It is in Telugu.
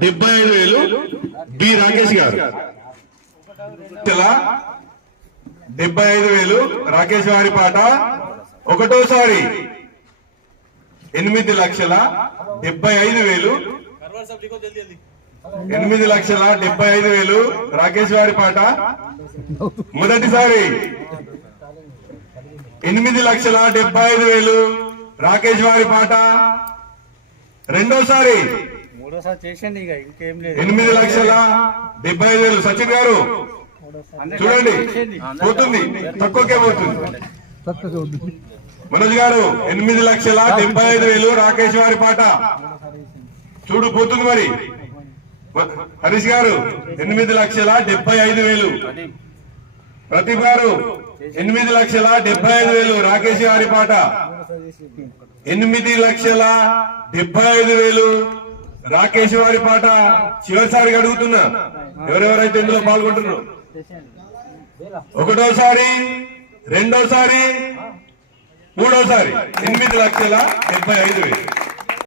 75,000 బి రాకేష్ గారు. 75,000 రాకేష్ గారి పాట. ఒకటోసారి 8,75,000 8,75,000 రాకేష్ గారి పాట. మొదటిసారి 8,75,000 రాకేష్ గారి పాట. రెండోసారి 8,75,000 సచిన్ గారు చూడండి, పోతుంది, తక్కువకే పోతుంది. మనోజ్ గారు 8,75,000 రాకేష్ గారి పాట. చూడు, పోతుంది మరి. హరీష్ గారు 8,75,000. ప్రదీప్ గారు 8,75,000 రాకేష్ గారి పాట. 8,75,000 రాకేష్ గారి పాట. చివరిసారిగా అడుగుతున్నా, ఎవరెవరైతే ఇందులో పాల్గొంటున్నారు, ఒకటోసారి, రెండోసారి, మూడోసారి 8,75,000.